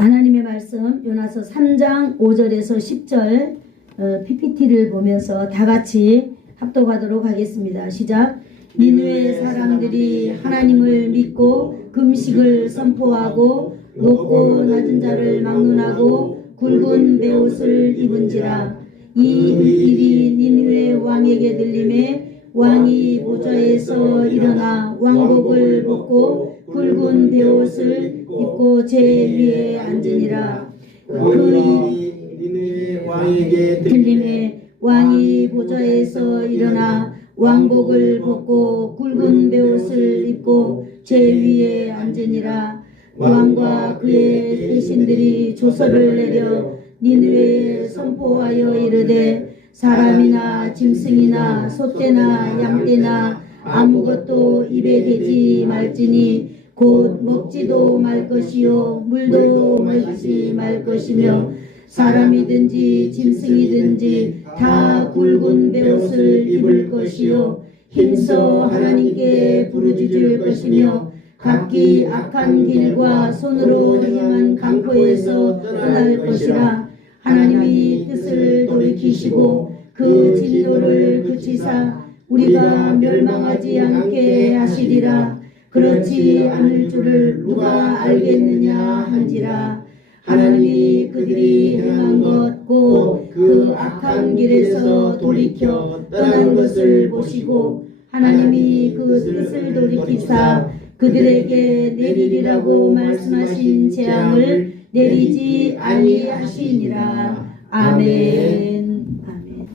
하나님의 말씀 요나서 3장 5절에서 10절 PPT를 보면서 다 같이 합독하도록 하겠습니다. 시작. 니느웨 사람들이 하나님을 믿고 금식을 선포하고 높고 낮은 자를 막론하고 굵은 베옷을 입은지라. 이 일이 니느웨 왕에게 들림에 왕이 보좌에서 일어나 왕복을 벗고 굵은 베옷을 입고 제 위에 앉으니라. 그 일이 니느웨 왕에게 들림에 왕이 보좌에서 일어나 왕복을 벗고 굵은 베옷을 입고 제 위에 앉으니라. 왕과 그의 대신들이 조서를 내려 니느웨에 선포하여 이르되 사람이나 짐승이나 소떼나 양떼나 아무것도 입에 대지 말지니 곧 먹지도 말 것이요 물도 마시지 말 것이며 사람이든지 짐승이든지 다 굵은 베옷을 입을 것이요 힘써 하나님께 부르짖을 것이며 각기 악한 길과 손으로 행한 강포에서 떠날 것이라. 하나님이 뜻을 돌이키시고 그 진노를 그치사 우리가 멸망하지 않게 하시리라. 그렇지 않을 줄을 누가 알겠느냐 한지라. 하나님이 그들이 행한 것 곧 그 악한 길에서 돌이켜 떠난 것을 보시고 하나님이 그 뜻을 돌이키사 그들에게 내리리라고 말씀하신 재앙을 내리지 아니하시니라. 아멘. 아멘.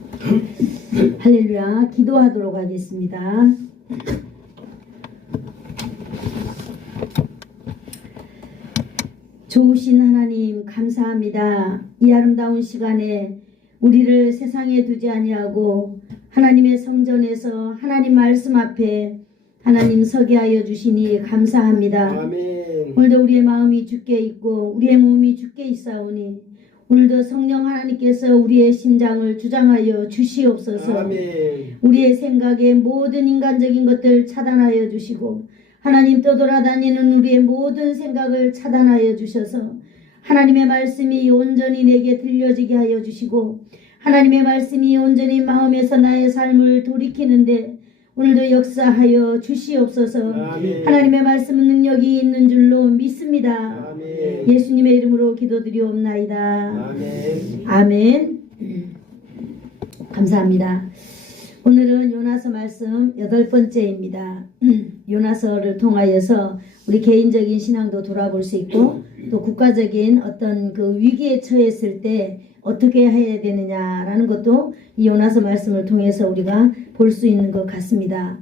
할렐루야. 기도하도록 하겠습니다. 좋으신 하나님 감사합니다. 이 아름다운 시간에 우리를 세상에 두지 아니하고 하나님의 성전에서 하나님 말씀 앞에 하나님 서게 하여 주시니 감사합니다. 아멘. 오늘도 우리의 마음이 주께 있고 우리의 몸이 주께 있사오니 오늘도 성령 하나님께서 우리의 심장을 주장하여 주시옵소서. 아멘. 우리의 생각의 모든 인간적인 것들 차단하여 주시고 하나님 떠돌아다니는 우리의 모든 생각을 차단하여 주셔서 하나님의 말씀이 온전히 내게 들려지게 하여 주시고 하나님의 말씀이 온전히 마음에서 나의 삶을 돌이키는데 오늘도 역사하여 주시옵소서. 아멘. 하나님의 말씀은 능력이 있는 줄로 믿습니다. 아멘. 예수님의 이름으로 기도드리옵나이다. 아멘. 아멘. 감사합니다. 오늘은 요나서 말씀 8번째입니다. 요나서를 통하여서 우리 개인적인 신앙도 돌아볼 수 있고 또 국가적인 어떤 그 위기에 처했을 때 어떻게 해야 되느냐라는 것도 이 요나서 말씀을 통해서 우리가 볼 수 있는 것 같습니다.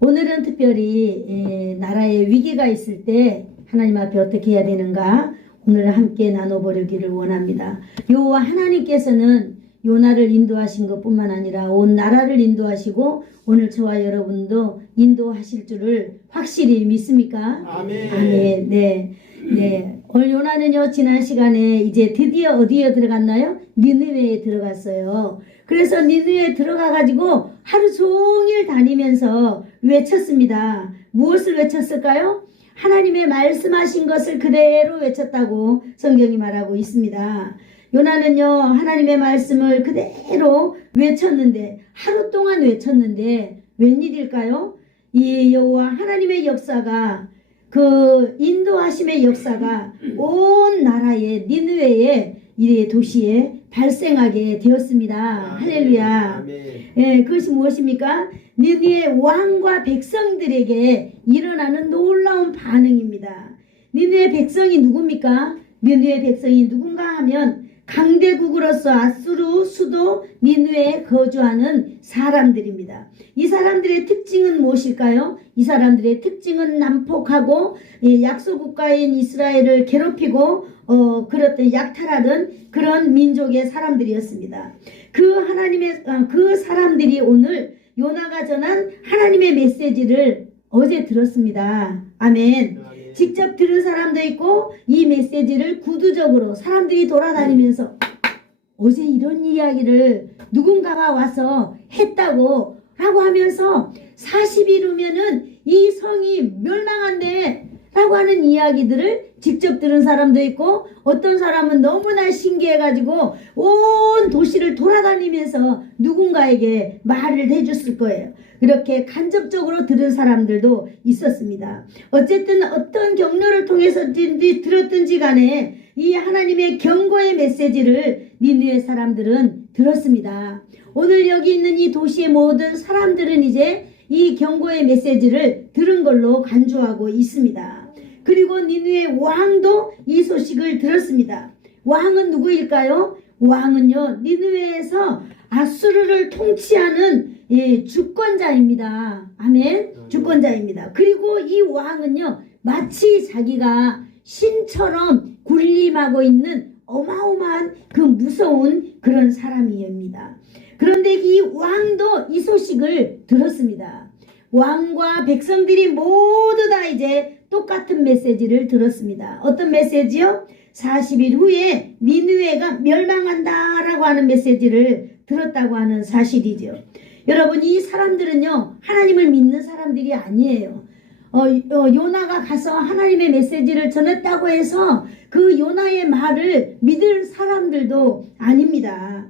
오늘은 특별히 나라에 위기가 있을 때 하나님 앞에 어떻게 해야 되는가 오늘 함께 나눠보려기를 원합니다. 여호와 하나님께서는 요나를 인도하신 것뿐만 아니라 온 나라를 인도하시고 오늘 저와 여러분도 인도하실 줄을 확실히 믿습니까? 아멘. 아멘. 네. 네. 오늘 요나는요, 지난 시간에 이제 드디어 어디에 들어갔나요? 니느웨에 들어갔어요. 그래서 니느웨에 들어가가지고 하루 종일 다니면서 외쳤습니다. 무엇을 외쳤을까요? 하나님의 말씀하신 것을 그대로 외쳤다고 성경이 말하고 있습니다. 요나는요, 하나님의 말씀을 그대로 외쳤는데, 하루 동안 외쳤는데, 웬일일까요? 이 여호와 하나님의 역사가, 그 인도하심의 역사가 온 나라의 니느웨의 이 도시에 발생하게 되었습니다. 할렐루야. 예, 그것이 무엇입니까? 니느웨 왕과 백성들에게 일어나는 놀라운 반응입니다. 니느웨 백성이 누굽니까? 니느웨 백성이 누군가 하면 강대국으로서 아수르 수도 니느웨에 거주하는 사람들입니다. 이 사람들의 특징은 무엇일까요? 이 사람들의 특징은 난폭하고 약소국가인 이스라엘을 괴롭히고 그렇던 약탈하던 그런 민족의 사람들이었습니다. 그 사람들이 오늘 요나가 전한 하나님의 메시지를 어제 들었습니다. 아멘. 직접 들은 사람도 있고 이 메시지를 구두적으로 사람들이 돌아다니면서 어제 이런 이야기를 누군가가 와서 했다고 라고 하면서 40일 후면은 이 성이 멸망한대 라고 하는 이야기들을 직접 들은 사람도 있고, 어떤 사람은 너무나 신기해가지고 온 도시를 돌아다니면서 누군가에게 말을 해줬을 거예요. 그렇게 간접적으로 들은 사람들도 있었습니다. 어쨌든 어떤 경로를 통해서든지 들었든지 간에 이 하나님의 경고의 메시지를 니느웨 사람들은 들었습니다. 오늘 여기 있는 이 도시의 모든 사람들은 이제 이 경고의 메시지를 들은 걸로 간주하고 있습니다. 그리고 니느웨 왕도 이 소식을 들었습니다. 왕은 누구일까요? 왕은요, 니느웨에서 아수르를 통치하는 주권자입니다. 아멘. 주권자입니다. 그리고 이 왕은요, 마치 자기가 신처럼 군림하고 있는 어마어마한 그 무서운 그런 사람입니다. 그런데 이 왕도 이 소식을 들었습니다. 왕과 백성들이 모두 다 이제 똑같은 메시지를 들었습니다. 어떤 메시지요? 40일 후에 니느웨가 멸망한다라고 하는 메시지를 들었다고 하는 사실이죠. 여러분, 이 사람들은요, 하나님을 믿는 사람들이 아니에요. 요나가 가서 하나님의 메시지를 전했다고 해서 그 요나의 말을 믿을 사람들도 아닙니다.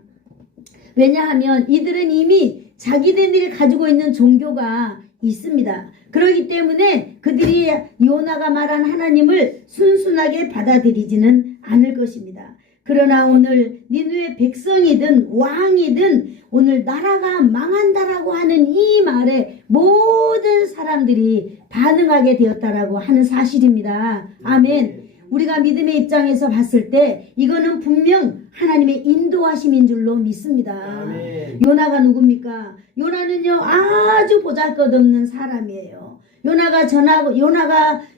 왜냐하면 이들은 이미 자기들이 가지고 있는 종교가 있습니다. 그렇기 때문에 그들이 요나가 말한 하나님을 순순하게 받아들이지는 않을 것입니다. 그러나 오늘 니느웨 백성이든 왕이든 오늘 나라가 망한다라고 하는 이 말에 모든 사람들이 반응하게 되었다라고 하는 사실입니다. 아멘. 우리가 믿음의 입장에서 봤을 때 이거는 분명 하나님의 인도하심인 줄로 믿습니다. 아멘. 요나가 누굽니까? 요나는요, 아주 보잘것없는 사람이에요.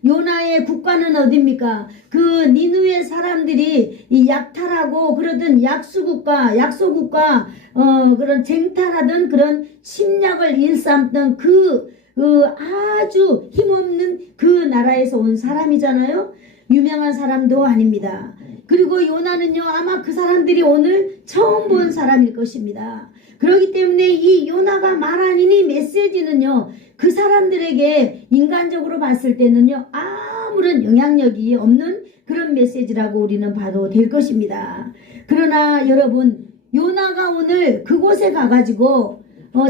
요나의 국가는 어디입니까? 그 니느웨 사람들이 이 약탈하고 그러던 약소국가, 그런 쟁탈하던 그런 침략을 일삼던 그 아주 힘없는 그 나라에서 온 사람이잖아요. 유명한 사람도 아닙니다. 그리고 요나는요, 아마 그 사람들이 오늘 처음 본 사람일 것입니다. 그렇기 때문에 이 요나가 말한 이 메시지는요, 그 사람들에게 인간적으로 봤을 때는요, 아무런 영향력이 없는 그런 메시지라고 우리는 봐도 될 것입니다. 그러나 여러분, 요나가 오늘 그곳에 가가지고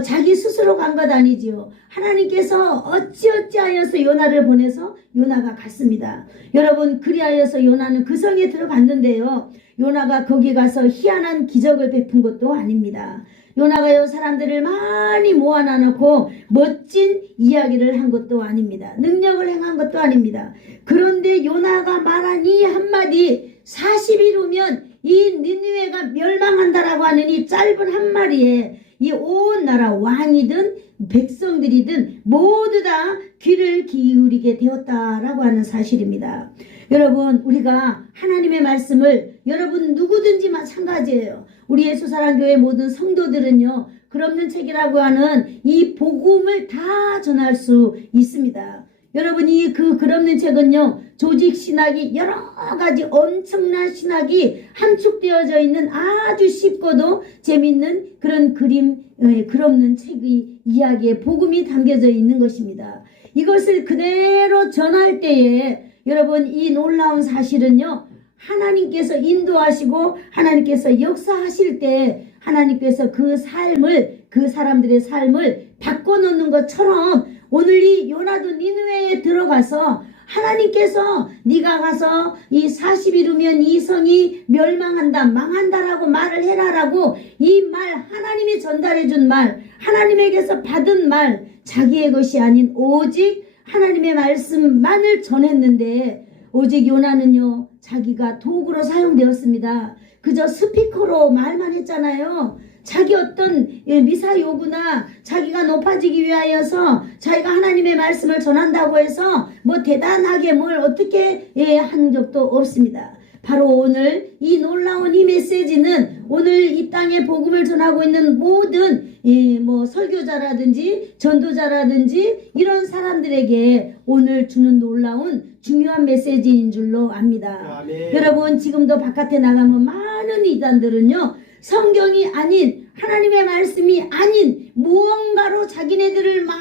자기 스스로 간 것 아니지요. 하나님께서 어찌하여서 요나를 보내서 요나가 갔습니다. 여러분, 그리하여서 요나는 그 성에 들어갔는데요, 요나가 거기 가서 희한한 기적을 베푼 것도 아닙니다. 요나가요, 사람들을 많이 모아놔놓고 멋진 이야기를 한 것도 아닙니다. 능력을 행한 것도 아닙니다. 그런데 요나가 말한 이 한마디, 40일 후면 이 니느웨가 멸망한다라고 하는 이 짧은 한마디에 이 온 나라 왕이든 백성들이든 모두 다 귀를 기울이게 되었다라고 하는 사실입니다. 여러분, 우리가 하나님의 말씀을, 여러분 누구든지 마찬가지예요. 우리 예수사랑교회 모든 성도들은요, 글없는 책이라고 하는 이 복음을 다 전할 수 있습니다. 여러분이 그 글없는 책은요, 조직 신학이 여러 가지 엄청난 신학이 함축되어져 있는 아주 쉽고도 재밌는 그런 글없는 책의 이야기에 복음이 담겨져 있는 것입니다. 이것을 그대로 전할 때에 여러분, 이 놀라운 사실은요, 하나님께서 인도하시고 하나님께서 역사하실 때 하나님께서 그 사람들의 삶을 바꿔놓는 것처럼 오늘 이 요나도 니느웨에 들어가서 하나님께서 네가 가서 이 40일 후면 이 성이 멸망한다, 망한다라고 말을 해라라고 이 말, 하나님이 전달해 준 말, 하나님에게서 받은 말, 자기의 것이 아닌 오직 하나님의 말씀만을 전했는데, 오직 요나는요, 자기가 도구로 사용되었습니다. 그저 스피커로 말만 했잖아요. 자기 어떤 미사 요구나 자기가 높아지기 위하여서 자기가 하나님의 말씀을 전한다고 해서 뭐 대단하게 뭘 어떻게 한 적도 없습니다. 바로 오늘 이 놀라운 이 메시지는 오늘 이 땅에 복음을 전하고 있는 모든 뭐 설교자라든지 전도자라든지 이런 사람들에게 오늘 주는 놀라운 중요한 메시지인 줄로 압니다. 아멘. 여러분, 지금도 바깥에 나가면 많은 이단들은요, 성경이 아닌 하나님의 말씀이 아닌 무언가로 자기네들을 막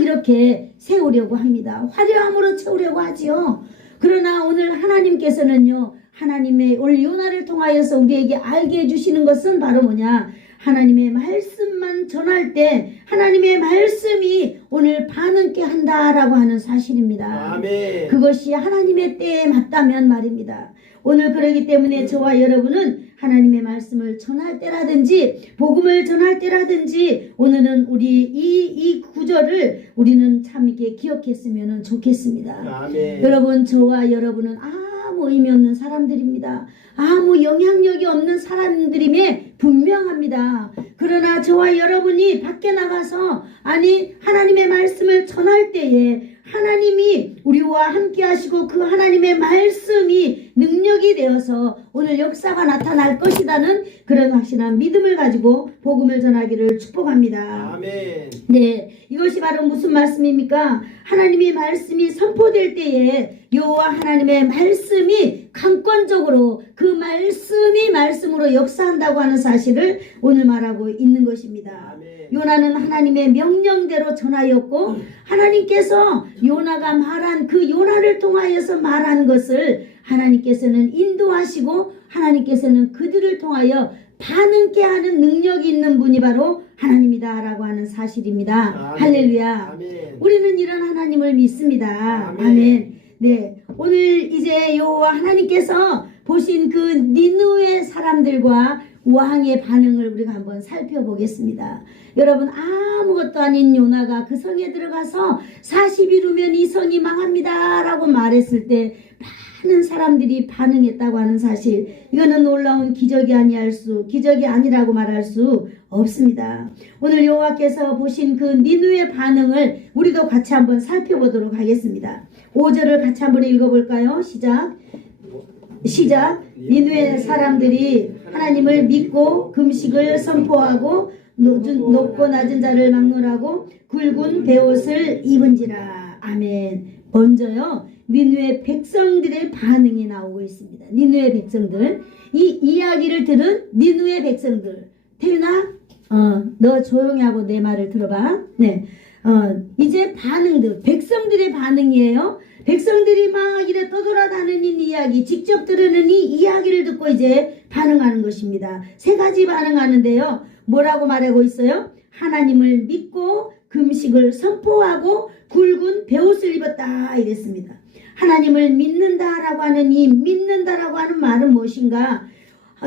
이렇게 세우려고 합니다. 화려함으로 채우려고 하지요. 그러나 오늘 하나님께서는요, 하나님의 오늘 요나를 통하여서 우리에게 알게 해주시는 것은 바로 뭐냐? 하나님의 말씀만 전할 때 하나님의 말씀이 오늘 반응케 한다라고 하는 사실입니다. 아멘. 그것이 하나님의 때에 맞다면 말입니다. 오늘 그러기 때문에 저와 여러분은 하나님의 말씀을 전할 때라든지 복음을 전할 때라든지 오늘은 우리 이 구절을 우리는 참 이렇게 기억했으면 좋겠습니다. 아멘. 여러분, 저와 여러분은 아무 의미 없는 사람들입니다. 아무 영향력이 없는 사람들임에 분명합니다. 그러나 저와 여러분이 밖에 나가서 하나님의 말씀을 전할 때에 하나님이 우리와 함께 하시고 그 하나님의 말씀이 능력이 되어서 오늘 역사가 나타날 것이라는 그런 확신한 믿음을 가지고 복음을 전하기를 축복합니다. 아멘. 네, 이것이 바로 무슨 말씀입니까? 하나님의 말씀이 선포될 때에 여호와 하나님의 말씀이 강권적으로 그 말씀이 말씀으로 역사한다고 하는 사실을 오늘 말하고 있는 것입니다. 아멘. 요나는 하나님의 명령대로 전하였고 하나님께서 요나가 말한 그 요나를 통하여서 말한 것을 하나님께서는 인도하시고 하나님께서는 그들을 통하여 반응케 하는 능력이 있는 분이 바로 하나님이다라고 하는 사실입니다. 아멘. 할렐루야. 아멘. 우리는 이런 하나님을 믿습니다. 아멘. 아멘. 네, 오늘 이제 여호와 하나님께서 보신 그 니느웨 사람들과 왕의 반응을 우리가 한번 살펴보겠습니다. 여러분, 아무것도 아닌 요나가 그 성에 들어가서 40일 후면 이 성이 망합니다 라고 말했을 때 많은 사람들이 반응했다고 하는 사실, 이거는 놀라운 기적이 아니라고 말할 수 없습니다. 오늘 여호와께서 보신 그 니느웨 반응을 우리도 같이 한번 살펴보도록 하겠습니다. 5절을 같이 한번 읽어볼까요? 시작. 니느웨 사람들이 하나님을 믿고 금식을 선포하고 높고 낮은 자를 막론하고 굵은 베옷을 입은지라. 아멘. 먼저요, 니느웨 백성들의 반응이 나오고 있습니다. 니느웨 백성들, 이 이야기를 들은 니느웨 백성들. 태윤아, 너 조용히 하고 내 말을 들어봐. 네, 이제 반응들, 백성들의 반응이에요. 백성들이 막 이래 떠돌아다니는 이야기, 직접 들으는 이 이야기를 듣고 이제 반응하는 것입니다. 세 가지 반응하는데요. 뭐라고 말하고 있어요? 하나님을 믿고 금식을 선포하고 굵은 베옷을 입었다 이랬습니다. 하나님을 믿는다라고 하는 이 믿는다라고 하는 말은 무엇인가?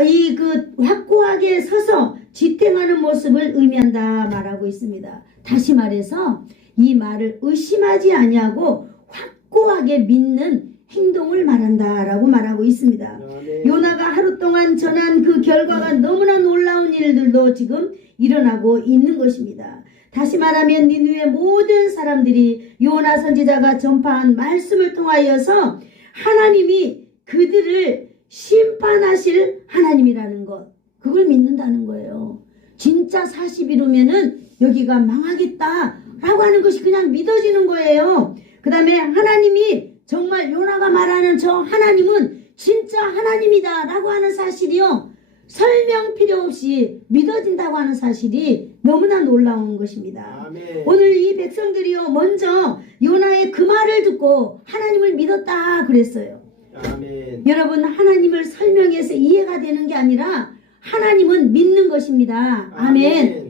이 확고하게 서서 지탱하는 모습을 의미한다 말하고 있습니다. 다시 말해서 이 말을 의심하지 아니하고 확고하게 믿는 행동을 말한다라고 말하고 있습니다. 아멘. 요나가 하루 동안 전한 그 결과가 너무나 놀라운 일들도 지금 일어나고 있는 것입니다. 다시 말하면 니느웨 모든 사람들이 요나 선지자가 전파한 말씀을 통하여서 하나님이 그들을 심판하실 하나님이라는 것, 그걸 믿는다는 거예요. 진짜 40일 후면은 여기가 망하겠다라고 하는 것이 그냥 믿어지는 거예요. 그 다음에 하나님이 정말 요나가 말하는 저 하나님은 진짜 하나님이다 라고 하는 사실이요, 설명 필요 없이 믿어진다고 하는 사실이 너무나 놀라운 것입니다. 아멘. 오늘 이 백성들이요, 먼저 요나의 그 말을 듣고 하나님을 믿었다 그랬어요. 아멘. 여러분, 하나님을 설명해서 이해가 되는 게 아니라 하나님은 믿는 것입니다. 아멘.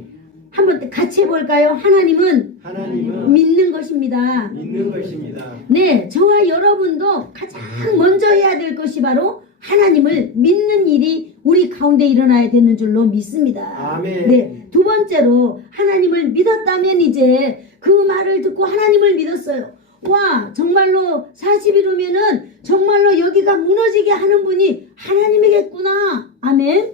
한번 같이 해볼까요? 하나님은 믿는 것입니다. 믿는 것입니다. 네, 저와 여러분도 가장 먼저 해야 될 것이 바로 하나님을 믿는 일이 우리 가운데 일어나야 되는 줄로 믿습니다. 아멘. 네, 두 번째로 하나님을 믿었다면 이제 그 말을 듣고 하나님을 믿었어요. 와, 정말로 40일 후면은 정말로 여기가 무너지게 하는 분이 하나님이겠구나. 아멘.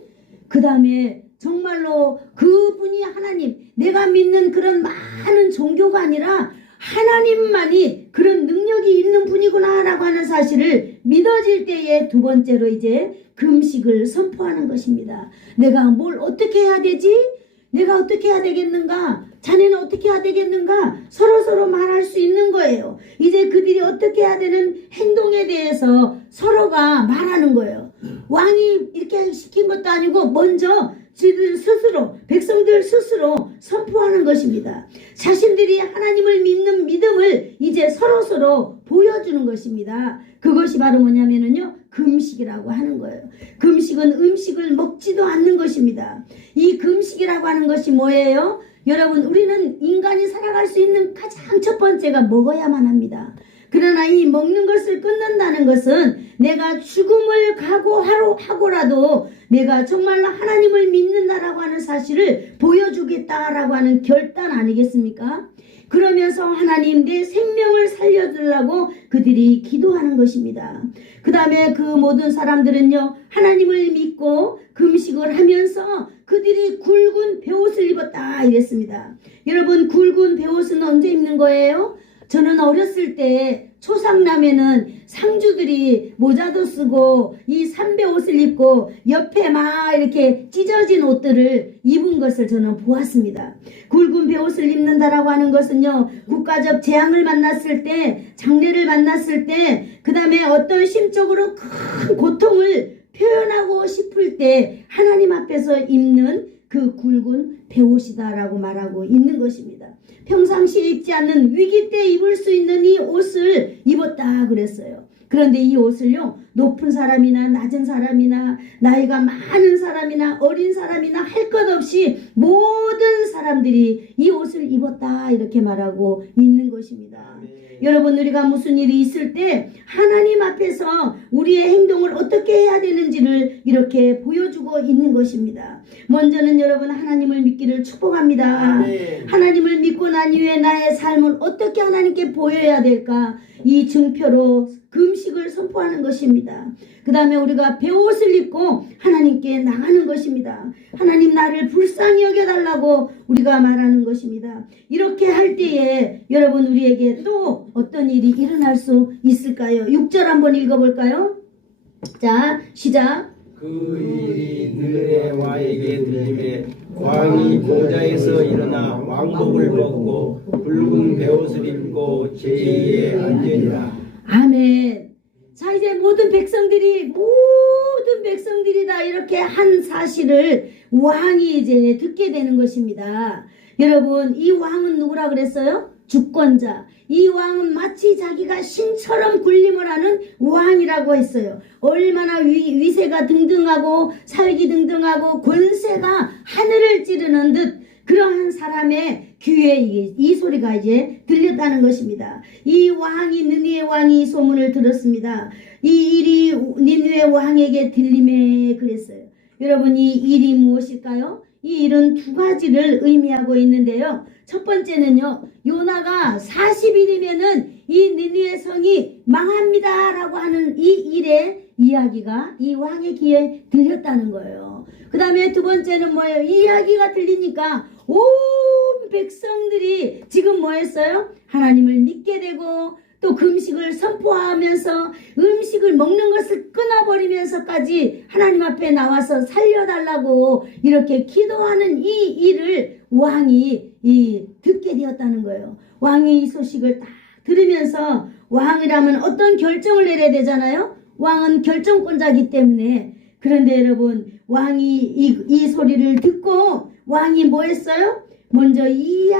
그 다음에 정말로 그분이 하나님, 내가 믿는 그런 많은 종교가 아니라 하나님만이 그런 능력이 있는 분이구나 라고 하는 사실을 믿어질 때에 두 번째로 이제 금식을 선포하는 것입니다. 내가 뭘 어떻게 해야 되지? 내가 어떻게 해야 되겠는가? 자네는 어떻게 해야 되겠는가? 서로 말할 수 있는 거예요. 이제 그들이 어떻게 해야 되는 행동에 대해서 서로가 말하는 거예요. 왕이 이렇게 시킨 것도 아니고 먼저 지들 스스로, 백성들 스스로 선포하는 것입니다. 자신들이 하나님을 믿는 믿음을 이제 서로서로 보여주는 것입니다. 그것이 바로 뭐냐면요, 금식이라고 하는 거예요. 금식은 음식을 먹지도 않는 것입니다. 이 금식이라고 하는 것이 뭐예요? 여러분, 우리는 인간이 살아갈 수 있는 가장 첫 번째가 먹어야만 합니다. 그러나 이 먹는 것을 끊는다는 것은 내가 죽음을 각오하고라도 내가 정말로 하나님을 믿는다라고 하는 사실을 보여주겠다라고 하는 결단 아니겠습니까? 그러면서 하나님 내 생명을 살려주려고 그들이 기도하는 것입니다. 그 다음에 그 모든 사람들은요, 하나님을 믿고 금식을 하면서 그들이 굵은 베옷을 입었다 이랬습니다. 여러분, 굵은 베옷은 언제 입는 거예요? 저는 어렸을 때 초상남에는 상주들이 모자도 쓰고 이 삼배 옷을 입고 옆에 막 이렇게 찢어진 옷들을 입은 것을 저는 보았습니다. 굵은 베옷을 입는다라고 하는 것은요, 국가적 재앙을 만났을 때, 장례를 만났을 때, 그 다음에 어떤 심적으로 큰 고통을 표현하고 싶을 때 하나님 앞에서 입는 그 굵은 베옷이다라고 말하고 있는 것입니다. 평상시에 입지 않는 위기 때 입을 수 있는 이 옷을 입었다 그랬어요. 그런데 이 옷을요, 높은 사람이나 낮은 사람이나 나이가 많은 사람이나 어린 사람이나 할 것 없이 모든 사람들이 이 옷을 입었다 이렇게 말하고 있는 것입니다. 여러분, 우리가 무슨 일이 있을 때 하나님 앞에서 우리의 행동을 어떻게 해야 되는지를 이렇게 보여주고 있는 것입니다. 먼저는 여러분, 하나님을 믿기를 축복합니다. 아멘. 하나님을 믿고 난 이후에 나의 삶을 어떻게 하나님께 보여야 될까? 이 증표로 금식을 선포하는 것입니다. 그 다음에 우리가 베옷을 입고 하나님께 나가는 것입니다. 하나님, 나를 불쌍히 여겨달라고 우리가 말하는 것입니다. 이렇게 할 때에 여러분, 우리에게 또 어떤 일이 일어날 수 있을까요? 6절 한번 읽어볼까요? 자, 시작. 그 일이 느헤 왕에게 들림에 왕이 보좌에서 일어나 왕복을 벗고 붉은 베옷을 입고 제2에 앉으니라. 아멘. 자, 이제 모든 백성들이 다 이렇게 한 사실을 왕이 이제 듣게 되는 것입니다. 여러분, 이 왕은 누구라 그랬어요? 주권자. 이 왕은 마치 자기가 신처럼 군림을 하는 왕이라고 했어요. 얼마나 위세가 등등하고 살기 등등하고 권세가 하늘을 찌르는 듯 그러한 사람의 귀에 이 소리가 이제 들렸다는 것입니다. 이 왕이, 느헤 왕이 이 소문을 들었습니다. 이 일이 느헤 왕에게 들림에 그랬어요. 여러분, 이 일이 무엇일까요? 이 일은 두 가지를 의미하고 있는데요. 첫 번째는요, 요나가 40일이면은 이 느헤 성이 망합니다 라고 하는 이 일의 이야기가 이 왕의 귀에 들렸다는 거예요. 그 다음에 두 번째는 뭐예요? 이 이야기가 들리니까 온 백성들이 지금 뭐 했어요? 하나님을 믿게 되고 또 금식을 선포하면서 음식을 먹는 것을 끊어버리면서까지 하나님 앞에 나와서 살려달라고 이렇게 기도하는 이 일을 왕이 듣게 되었다는 거예요. 왕이 이 소식을 딱 들으면서 왕이라면 어떤 결정을 내려야 되잖아요. 왕은 결정권자이기 때문에. 그런데 여러분, 왕이 이 소리를 듣고 왕이 뭐 했어요? 먼저 이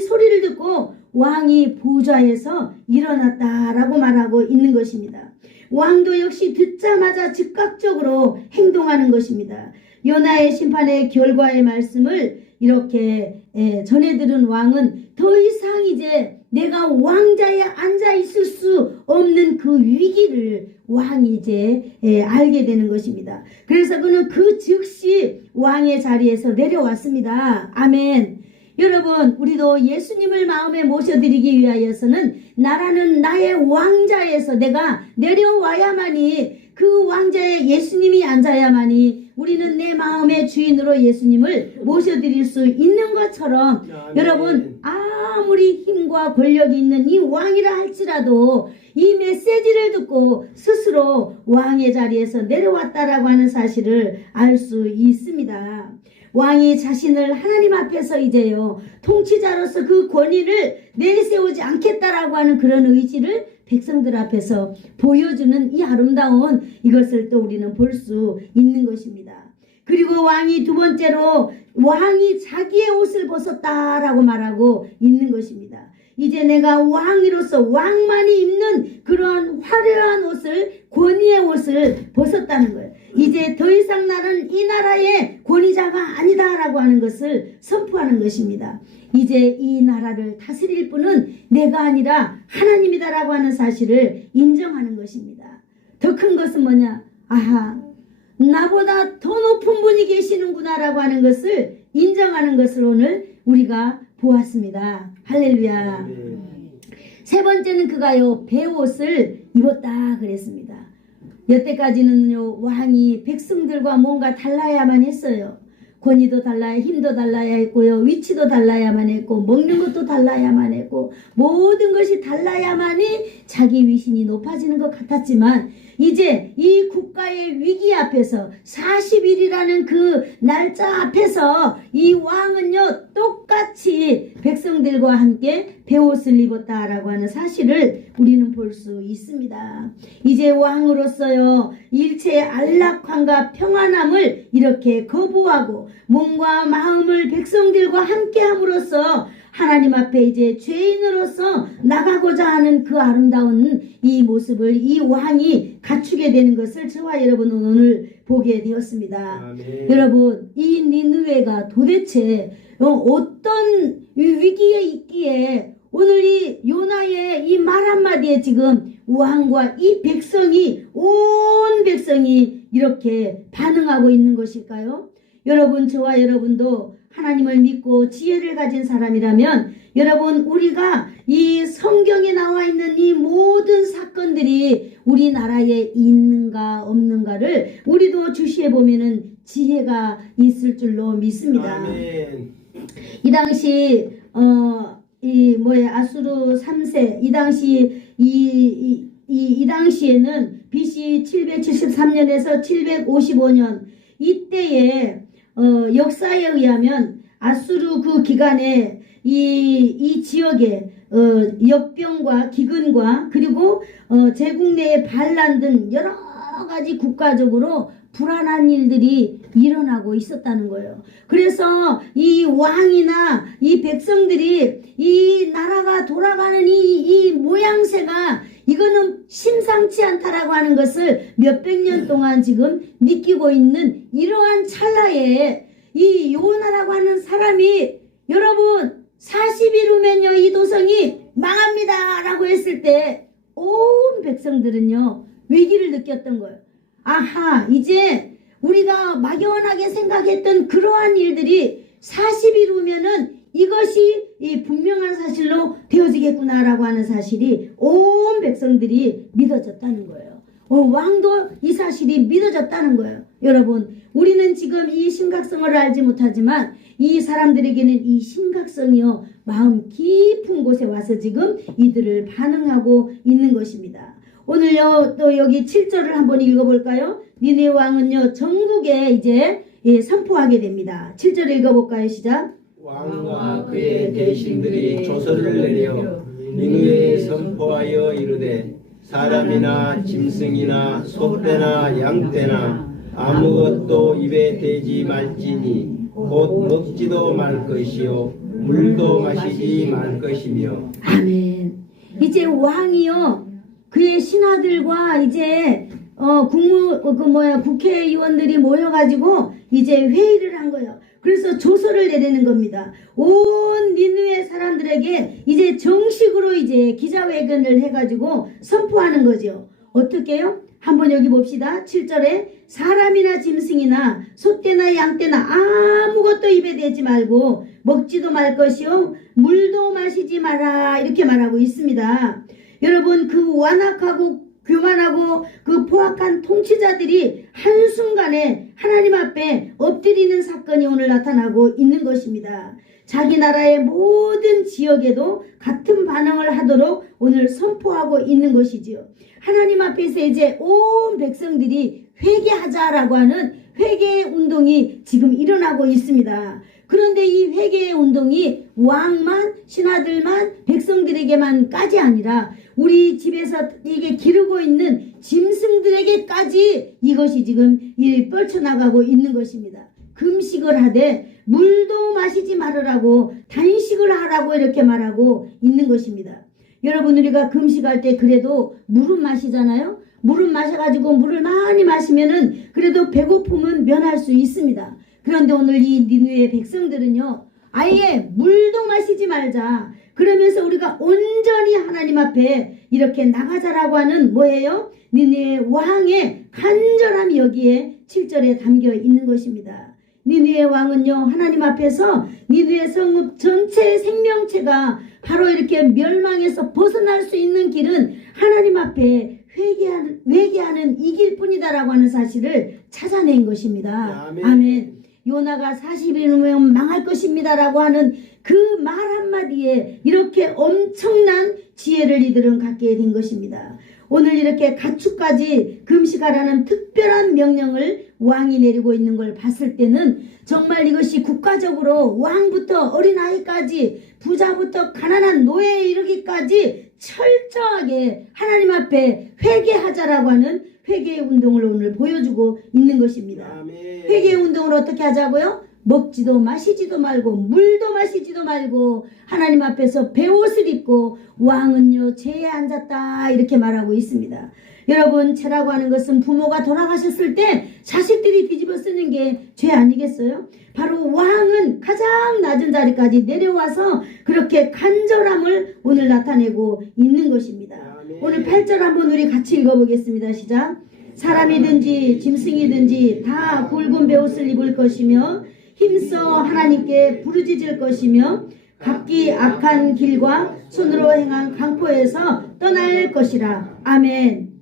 소리를 듣고 왕이 보좌에서 일어났다라고 말하고 있는 것입니다. 왕도 역시 듣자마자 즉각적으로 행동하는 것입니다. 요나의 심판의 결과의 말씀을 이렇게 전해 들은 왕은 더 이상 이제 내가 왕자에 앉아 있을 수 없는 그 위기를 왕이 이제 알게 되는 것입니다. 그래서 그는 그 즉시 왕의 자리에서 내려왔습니다. 아멘. 여러분, 우리도 예수님을 마음에 모셔드리기 위하여서는 나라는 나의 왕자에서 내가 내려와야만이, 그 왕자에 예수님이 앉아야만이 우리는 내 마음의 주인으로 예수님을 모셔드릴 수 있는 것처럼, 아멘. 여러분, 아무리 힘과 권력이 있는 이 왕이라 할지라도 이 메시지를 듣고 스스로 왕의 자리에서 내려왔다라고 하는 사실을 알 수 있습니다. 왕이 자신을 하나님 앞에서 이제요, 통치자로서 그 권위를 내세우지 않겠다라고 하는 그런 의지를 백성들 앞에서 보여주는 이 아름다운 이것을 또 우리는 볼 수 있는 것입니다. 그리고 왕이 두 번째로 왕이 자기의 옷을 벗었다라고 말하고 있는 것입니다. 이제 내가 왕으로서 왕만이 입는 그런 화려한 옷을, 권위의 옷을 벗었다는 거예요. 이제 더 이상 나는 이 나라의 권위자가 아니다라고 하는 것을 선포하는 것입니다. 이제 이 나라를 다스릴 분은 내가 아니라 하나님이다라고 하는 사실을 인정하는 것입니다. 더 큰 것은 뭐냐? 아하, 나보다 더 높은 분이 계시는구나라고 하는 것을 인정하는 것을 오늘 우리가 보았습니다. 할렐루야. 세 번째는 그가요 베옷을 입었다 그랬습니다. 여태까지는요 왕이 백성들과 뭔가 달라야만 했어요. 권위도 달라야, 힘도 달라야 했고요, 위치도 달라야만 했고, 먹는 것도 달라야만 했고, 모든 것이 달라야만이 자기 위신이 높아지는 것 같았지만 이제 이 국가의 위기 앞에서 40일이라는 그 날짜 앞에서 이 왕은요 똑같이 백성들과 함께 베옷을 입었다라고 하는 사실을 우리는 볼 수 있습니다. 이제 왕으로서요 일체의 안락함과 평안함을 이렇게 거부하고 몸과 마음을 백성들과 함께 함으로써 하나님 앞에 이제 죄인으로서 나가고자 하는 그 아름다운 이 모습을 이 왕이 갖추게 되는 것을 저와 여러분은 오늘 보게 되었습니다. 아멘. 여러분, 이 니느웨가 도대체 어떤 위기에 있기에 오늘 이 요나의 이 말 한마디에 지금 왕과 이 백성이, 온 백성이 이렇게 반응하고 있는 것일까요? 여러분, 저와 여러분도 하나님을 믿고 지혜를 가진 사람이라면 여러분, 우리가 이 성경에 나와 있는 이 모든 사건들이 우리나라에 있는가 없는가를 우리도 주시해 보면은 지혜가 있을 줄로 믿습니다. 아멘. 이 당시 아수르 3세 이 당시 이 당시에는 BC 773년에서 755년 이때에 역사에 의하면 아수르 그 기간에 이 지역에 역병과 기근과 그리고 제국 내의 반란 등 여러 가지 국가적으로 불안한 일들이 일어나고 있었다는 거예요. 그래서 이 왕이나 이 백성들이 이 나라가 돌아가는 이 모양새가 이거는 심상치 않다라고 하는 것을 몇백 년 동안 지금 느끼고 있는 이러한 찰나에 이 요나라고 하는 사람이 여러분 40일 후면요 이 도성이 망합니다 라고 했을 때 온 백성들은요 위기를 느꼈던 거예요. 아하, 이제 우리가 막연하게 생각했던 그러한 일들이 40일 후면은 이것이 이 분명한 사실로 되어지겠구나라고 하는 사실이 온 백성들이 믿어졌다는 거예요. 왕도 이 사실이 믿어졌다는 거예요. 여러분, 우리는 지금 이 심각성을 알지 못하지만 이 사람들에게는 이 심각성이요 마음 깊은 곳에 와서 지금 이들을 반응하고 있는 것입니다. 오늘요 또 여기 7절을 한번 읽어볼까요? 니네 왕은요 전국에 이제 선포하게 됩니다. 7절 읽어볼까요? 시작. 왕과 그의 대신들이 조서를 내려 니느웨에 선포하여 이르되 사람이나 짐승이나 소떼나 양떼나 아무것도 입에 대지 말지니 곧 먹지도 말 것이요 물도 마시지 말 것이며. 아멘. 이제 왕이요 그의 신하들과 이제 국회의원들이 모여가지고 이제 회의를 한 거예요. 그래서 조서를 내리는 겁니다. 온 니느웨 사람들에게 이제 정식으로 이제 기자회견을 해가지고 선포하는 거죠. 어떻게요? 한번 여기 봅시다. 7절에 사람이나 짐승이나 소떼나 양떼나 아무것도 입에 대지 말고 먹지도 말 것이요 물도 마시지 마라 이렇게 말하고 있습니다. 여러분, 그 완악하고 교만하고 그 포악한 통치자들이 한순간에 하나님 앞에 엎드리는 사건이 오늘 나타나고 있는 것입니다. 자기 나라의 모든 지역에도 같은 반응을 하도록 오늘 선포하고 있는 것이지요. 하나님 앞에서 이제 온 백성들이 회개하자라고 하는 회개 운동이 지금 일어나고 있습니다. 그런데 이 회개의 운동이 왕만, 신하들만, 백성들에게만까지 아니라 우리 집에서 이게 기르고 있는 짐승들에게까지 이것이 지금 뻗쳐나가고 있는 것입니다. 금식을 하되 물도 마시지 말으라고, 단식을 하라고 이렇게 말하고 있는 것입니다. 여러분, 우리가 금식할 때 그래도 물은 마시잖아요. 물은 마셔가지고 물을 많이 마시면은 그래도 배고픔은 면할 수 있습니다. 그런데 오늘 이 니느웨 백성들은요, 아예 물도 마시지 말자. 그러면서 우리가 온전히 하나님 앞에 이렇게 나가자라고 하는 뭐예요? 니느웨 왕의 간절함이 여기에 7절에 담겨 있는 것입니다. 니느웨 왕은요, 하나님 앞에서 니느웨 성읍 전체의 생명체가 바로 이렇게 멸망에서 벗어날 수 있는 길은 하나님 앞에 회개하는 이 길뿐이다라고 하는 사실을 찾아낸 것입니다. 아멘. 요나가 40일이면 망할 것입니다라고 하는 그 말 한마디에 이렇게 엄청난 지혜를 이들은 갖게 된 것입니다. 오늘 이렇게 가축까지 금식하라는 특별한 명령을 왕이 내리고 있는 걸 봤을 때는 정말 이것이 국가적으로 왕부터 어린아이까지 부자부터 가난한 노예에 이르기까지 철저하게 하나님 앞에 회개하자라고 하는 회개의 운동을 오늘 보여주고 있는 것입니다. 아멘. 회개의 운동을 어떻게 하자고요? 먹지도 마시지도 말고 물도 마시지도 말고 하나님 앞에서 베옷을 입고 왕은요 제에 앉았다 이렇게 말하고 있습니다. 여러분, 죄라고 하는 것은 부모가 돌아가셨을 때 자식들이 뒤집어 쓰는 게 죄 아니겠어요? 바로 왕은 가장 낮은 자리까지 내려와서 그렇게 간절함을 오늘 나타내고 있는 것입니다. 오늘 8절 한번 우리 같이 읽어보겠습니다. 시작. 사람이든지 짐승이든지 다 굵은 베옷을 입을 것이며 힘써 하나님께 부르짖을 것이며 각기 악한 길과 손으로 행한 강포에서 떠날 것이라. 아멘.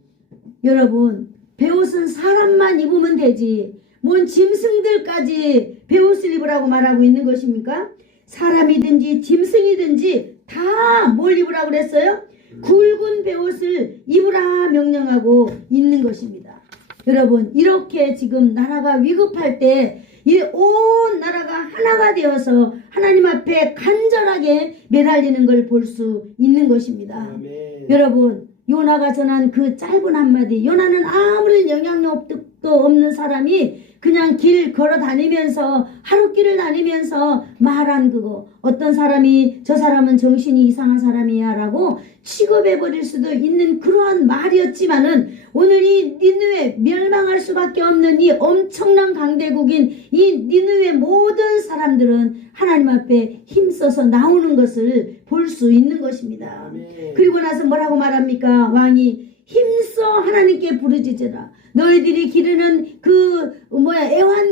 여러분, 베옷은 사람만 입으면 되지 뭔 짐승들까지 베옷을 입으라고 말하고 있는 것입니까? 사람이든지 짐승이든지 다 뭘 입으라고 그랬어요? 굵은 베옷을 입으라 명령하고 있는 것입니다. 여러분, 이렇게 지금 나라가 위급할 때 이 온 나라가 하나가 되어서 하나님 앞에 간절하게 매달리는 걸 볼 수 있는 것입니다. 아멘. 여러분, 요나가 전한 그 짧은 한마디, 요나는 아무런 영향력도 없는 사람이 그냥 길 걸어 다니면서 하루길을 다니면서 말한 그거, 어떤 사람이 저 사람은 정신이 이상한 사람이야 라고 취급해버릴 수도 있는 그러한 말이었지만은 오늘 이 니느웨 멸망할 수밖에 없는 이 엄청난 강대국인 이 니느웨 모든 사람들은 하나님 앞에 힘써서 나오는 것을 볼 수 있는 것입니다. 아멘. 그리고 나서 뭐라고 말합니까? 왕이 힘써 하나님께 부르짖으라. 너희들이 기르는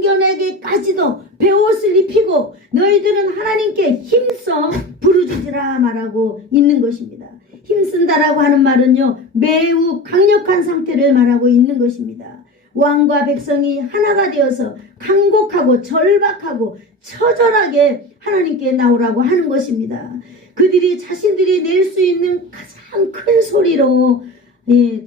애완견에게까지도 베옷을 입히고 너희들은 하나님께 힘써 부르짖으라 말하고 있는 것입니다. 힘쓴다라고 하는 말은요, 매우 강력한 상태를 말하고 있는 것입니다. 왕과 백성이 하나가 되어서 강곡하고 절박하고 처절하게 하나님께 나오라고 하는 것입니다. 그들이 자신들이 낼 수 있는 가장 큰 소리로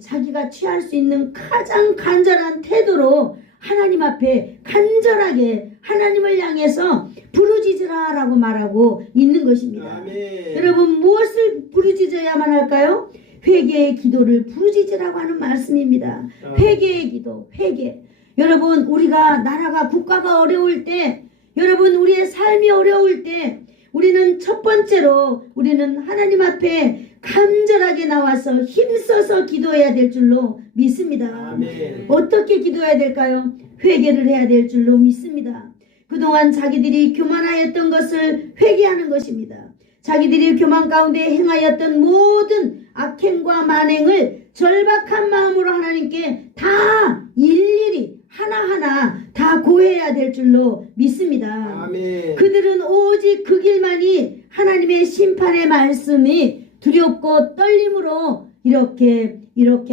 자기가 취할 수 있는 가장 간절한 태도로 하나님 앞에 간절하게 하나님을 향해서 부르짖으라 라고 말하고 있는 것입니다. 아멘. 여러분, 무엇을 부르짖어야만 할까요? 회개의 기도를 부르짖으라고 하는 말씀입니다. 회개의 기도, 회개. 여러분, 우리가 나라가 국가가 어려울 때, 여러분 우리의 삶이 어려울 때 우리는 첫 번째로 우리는 하나님 앞에 간절하게 나와서 힘써서 기도해야 될 줄로 믿습니다. 아멘. 어떻게 기도해야 될까요? 회개를 해야 될 줄로 믿습니다. 그동안 자기들이 교만하였던 것을 회개하는 것입니다. 자기들이 교만 가운데 행하였던 모든 악행과 만행을 절박한 마음으로 하나님께 다 일일이 하나하나 다 고해야 될 줄로 믿습니다. 아멘. 그들은 오직 그 길만이 하나님의 심판의 말씀이 두렵고 떨림으로 이렇게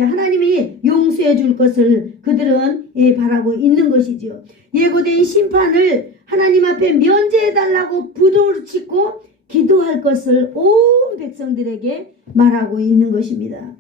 하나님이 용서해 줄 것을 그들은 바라고 있는 것이지요. 예고된 심판을 하나님 앞에 면제해 달라고 부르짖고 기도할 것을 온 백성들에게 말하고 있는 것입니다.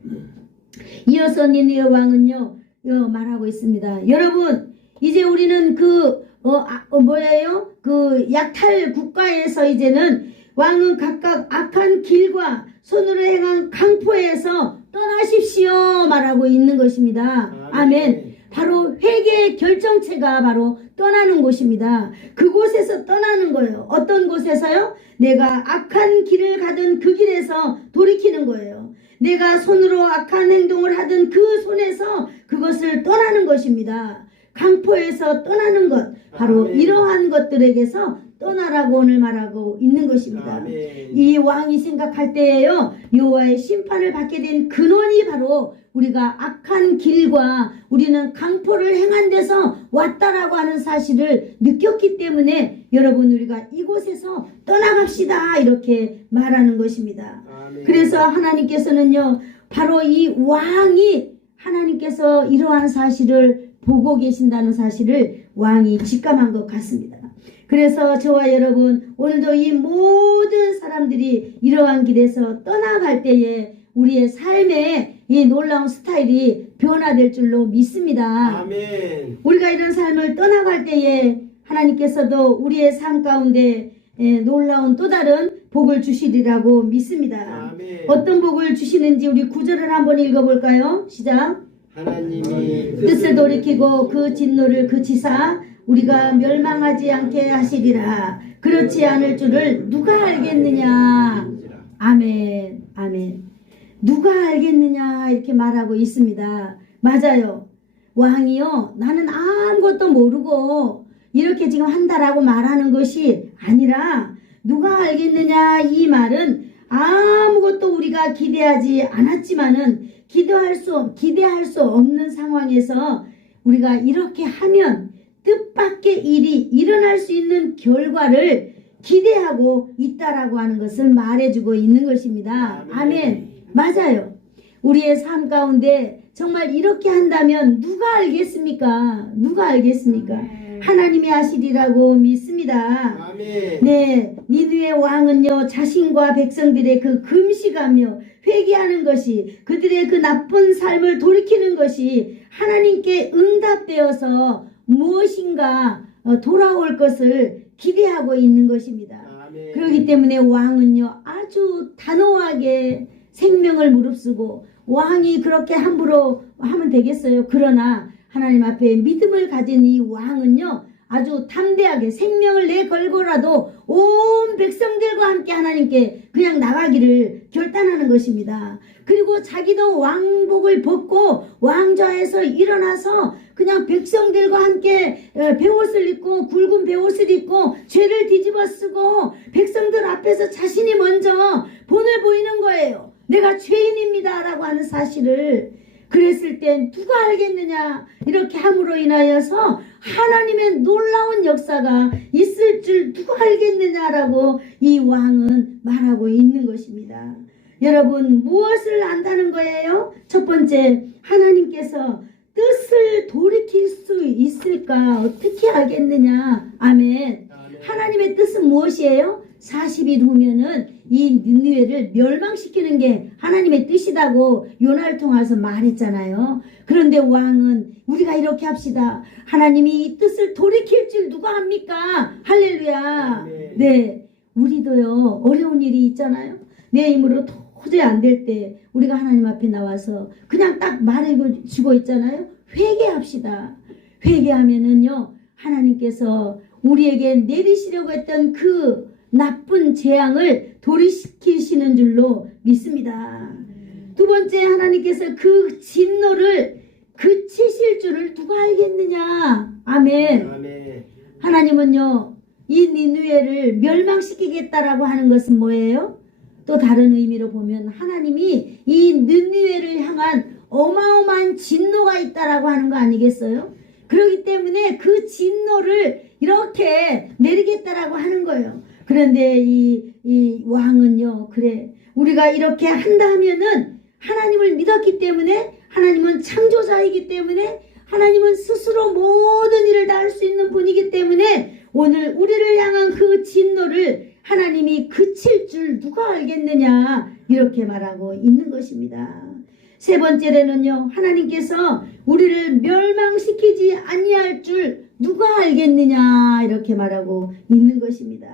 이어서 니느웨 왕은요 말하고 있습니다. 여러분, 이제 우리는 그 뭐예요? 그 약탈 국가에서 이제는 왕은 각각 악한 길과 손으로 행한 강포에서 떠나십시오 말하고 있는 것입니다. 아멘. 바로 회개의 결정체가 바로 떠나는 곳입니다. 그곳에서 떠나는 거예요. 어떤 곳에서요? 내가 악한 길을 가던 그 길에서 돌이키는 거예요. 내가 손으로 악한 행동을 하던 그 손에서 그것을 떠나는 것입니다. 강포에서 떠나는 것, 바로 아멘. 이러한 것들에게서 떠나라고 오늘 말하고 있는 것입니다. 아멘. 이 왕이 생각할 때에요, 여호와의 심판을 받게 된 근원이 바로 우리가 악한 길과 우리는 강포를 행한 데서 왔다라고 하는 사실을 느꼈기 때문에 여러분, 우리가 이곳에서 떠나갑시다 이렇게 말하는 것입니다. 아멘. 그래서 하나님께서는요, 바로 이 왕이 하나님께서 이러한 사실을 보고 계신다는 사실을 왕이 직감한 것 같습니다. 그래서 저와 여러분, 오늘도 이 모든 사람들이 이러한 길에서 떠나갈 때에 우리의 삶의 이 놀라운 스타일이 변화될 줄로 믿습니다. 아멘. 우리가 이런 삶을 떠나갈 때에 하나님께서도 우리의 삶 가운데 놀라운 또 다른 복을 주시리라고 믿습니다. 아멘. 어떤 복을 주시는지 우리 구절을 한번 읽어볼까요? 시작. 하나님이 뜻을 돌이키고 그 진노를 그치사 우리가 멸망하지 않게 하시리라. 그렇지 않을 줄을 누가 알겠느냐. 아멘. 아멘. 누가 알겠느냐 이렇게 말하고 있습니다. 맞아요. 왕이요, 나는 아무것도 모르고 이렇게 지금 한다라고 말하는 것이 아니라, 누가 알겠느냐 이 말은 아무것도 우리가 기대하지 않았지만은 기대할 수 없는 상황에서 우리가 이렇게 하면 뜻밖의 일이 일어날 수 있는 결과를 기대하고 있다라고 하는 것을 말해주고 있는 것입니다. 아멘. 맞아요. 우리의 삶 가운데 정말 이렇게 한다면 누가 알겠습니까? 누가 알겠습니까? 하나님이 하시리라고 믿습니다. 아멘. 네, 니느웨 왕은요, 자신과 백성들의 그 금식하며 회개하는 것이, 그들의 그 나쁜 삶을 돌이키는 것이 하나님께 응답되어서 무엇인가 돌아올 것을 기대하고 있는 것입니다. 아멘. 그렇기 때문에 왕은요, 아주 단호하게 생명을 무릅쓰고, 왕이 그렇게 함부로 하면 되겠어요. 그러나 하나님 앞에 믿음을 가진 이 왕은요, 아주 담대하게 생명을 내걸고라도 온 백성들과 함께 하나님께 그냥 나가기를 결단하는 것입니다. 그리고 자기도 왕복을 벗고 왕좌에서 일어나서 그냥 백성들과 함께 베옷을 입고, 굵은 베옷을 입고 죄를 뒤집어 쓰고 백성들 앞에서 자신이 먼저 본을 보이는 거예요. 내가 죄인입니다 라고 하는 사실을. 그랬을 땐 누가 알겠느냐, 이렇게 함으로 인하여서 하나님의 놀라운 역사가 있을 줄 누가 알겠느냐라고 이 왕은 말하고 있는 것입니다. 여러분, 무엇을 안다는 거예요? 첫 번째, 하나님께서 뜻을 돌이킬 수 있을까 어떻게 알겠느냐. 아멘. 하나님의 뜻은 무엇이에요? 40일 후면은 이 니느웨를 멸망시키는 게 하나님의 뜻이라고 요나를 통해서 말했잖아요. 그런데 왕은 우리가 이렇게 합시다. 하나님이 이 뜻을 돌이킬 줄 누가 합니까? 할렐루야. 네, 우리도요, 어려운 일이 있잖아요. 내 힘으로 도저히 안 될 때 우리가 하나님 앞에 나와서 그냥 딱 말해주고 있잖아요. 회개합시다. 회개하면은요, 하나님께서 우리에게 내리시려고 했던 그 나쁜 재앙을 돌이키시는 줄로 믿습니다. 두 번째, 하나님께서 그 진노를 그치실 줄을 누가 알겠느냐. 아멘. 아멘. 하나님은요, 이 니느웨를 멸망시키겠다라고 하는 것은 뭐예요? 또 다른 의미로 보면 하나님이 이 니느웨를 향한 어마어마한 진노가 있다라고 하는 거 아니겠어요? 그렇기 때문에 그 진노를 이렇게 내리겠다라고 하는 거예요. 그런데 이 왕은요, 그래, 우리가 이렇게 한다 하면은 하나님을 믿었기 때문에, 하나님은 창조자이기 때문에, 하나님은 스스로 모든 일을 다 할 수 있는 분이기 때문에 오늘 우리를 향한 그 진노를 하나님이 그칠 줄 누가 알겠느냐, 이렇게 말하고 있는 것입니다. 세 번째로는요, 하나님께서 우리를 멸망시키지 아니할 줄 누가 알겠느냐 이렇게 말하고 있는 것입니다.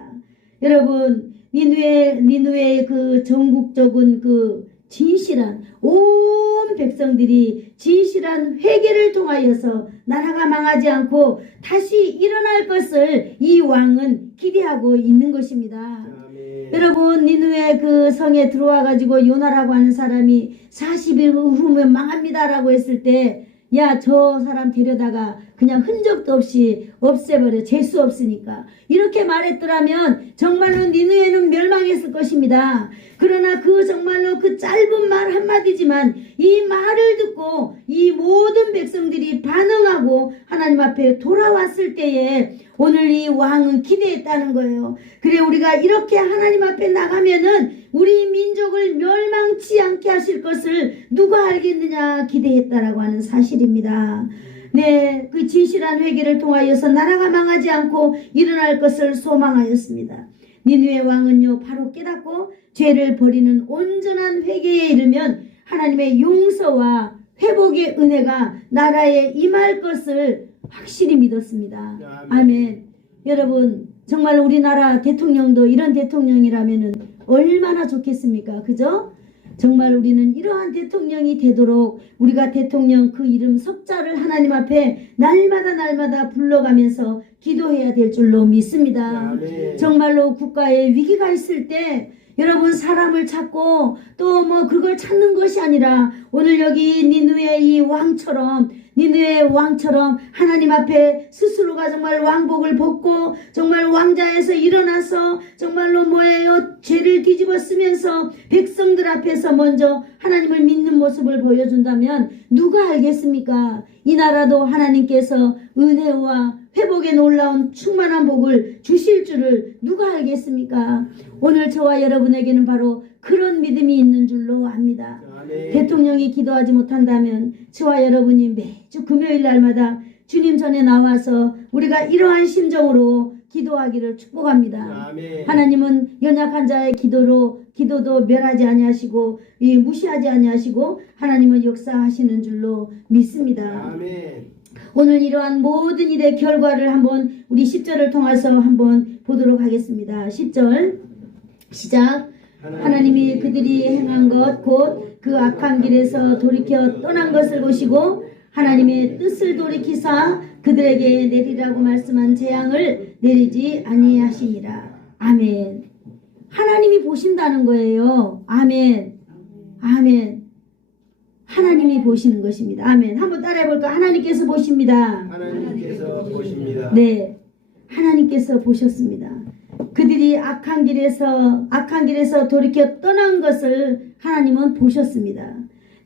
여러분, 니누의 그 전국적인 그 진실한 온 백성들이 진실한 회개를 통하여서 나라가 망하지 않고 다시 일어날 것을 이 왕은 기대하고 있는 것입니다. 아멘. 여러분, 니누의 그 성에 들어와 가지고 요나라고 하는 사람이 40일 후면 망합니다라고 했을 때, 야, 저 사람 데려다가 그냥 흔적도 없이 없애버려. 재수 없으니까. 이렇게 말했더라면 정말로 니누에는 멸망했을 것입니다. 그러나 그 정말로 그 짧은 말 한마디지만 이 말을 듣고 이 모든 백성들이 반응하고 하나님 앞에 돌아왔을 때에 오늘 이 왕은 기대했다는 거예요. 그래, 우리가 이렇게 하나님 앞에 나가면은 우리 민족을 멸망치 않게 하실 것을 누가 알겠느냐 기대했다라고 하는 사실입니다. 네, 그 진실한 회개를 통하여서 나라가 망하지 않고 일어날 것을 소망하였습니다. 니느웨 왕은요, 바로 깨닫고 죄를 버리는 온전한 회개에 이르면 하나님의 용서와 회복의 은혜가 나라에 임할 것을 확실히 믿었습니다. 아멘. 여러분, 정말 우리나라 대통령도 이런 대통령이라면은 얼마나 좋겠습니까? 그죠? 정말 우리는 이러한 대통령이 되도록 우리가 대통령 그 이름 석자를 하나님 앞에 날마다 불러가면서 기도해야 될 줄로 믿습니다. 정말로 국가에 위기가 있을 때 여러분, 사람을 찾고 또 뭐 그걸 찾는 것이 아니라 오늘 여기 니느웨의 왕처럼 하나님 앞에 스스로가 정말 왕복을 벗고 정말 왕자에서 일어나서 정말로 죄를 뒤집어 쓰면서 백성들 앞에서 먼저 하나님을 믿는 모습을 보여준다면 누가 알겠습니까? 이 나라도 하나님께서 은혜와 회복에 놀라운 충만한 복을 주실 줄을 누가 알겠습니까? 오늘 저와 여러분에게는 바로 그런 믿음이 있는 줄로 압니다. 아멘. 대통령이 기도하지 못한다면 저와 여러분이 매주 금요일 날마다 주님 전에 나와서 우리가 이러한 심정으로 기도하기를 축복합니다. 아멘. 하나님은 연약한 자의 기도도 멸하지 아니하시고 무시하지 아니하시고 하나님은 역사하시는 줄로 믿습니다. 아멘. 오늘 이러한 모든 일의 결과를 한번 우리 10절을 통해서 한번 보도록 하겠습니다. 10절 시작. 하나님이 그들이 행한 것 곧 그 악한 길에서 돌이켜 떠난 것을 보시고 하나님의 뜻을 돌이키사 그들에게 내리라고 말씀한 재앙을 내리지 아니하시니라. 아멘. 하나님이 보신다는 거예요. 아멘. 아멘. 하나님이 보시는 것입니다. 아멘. 한번 따라해 볼까? 하나님께서 보십니다. 하나님께서 보십니다. 네, 하나님께서 보셨습니다. 그들이 악한 길에서 돌이켜 떠난 것을 하나님은 보셨습니다.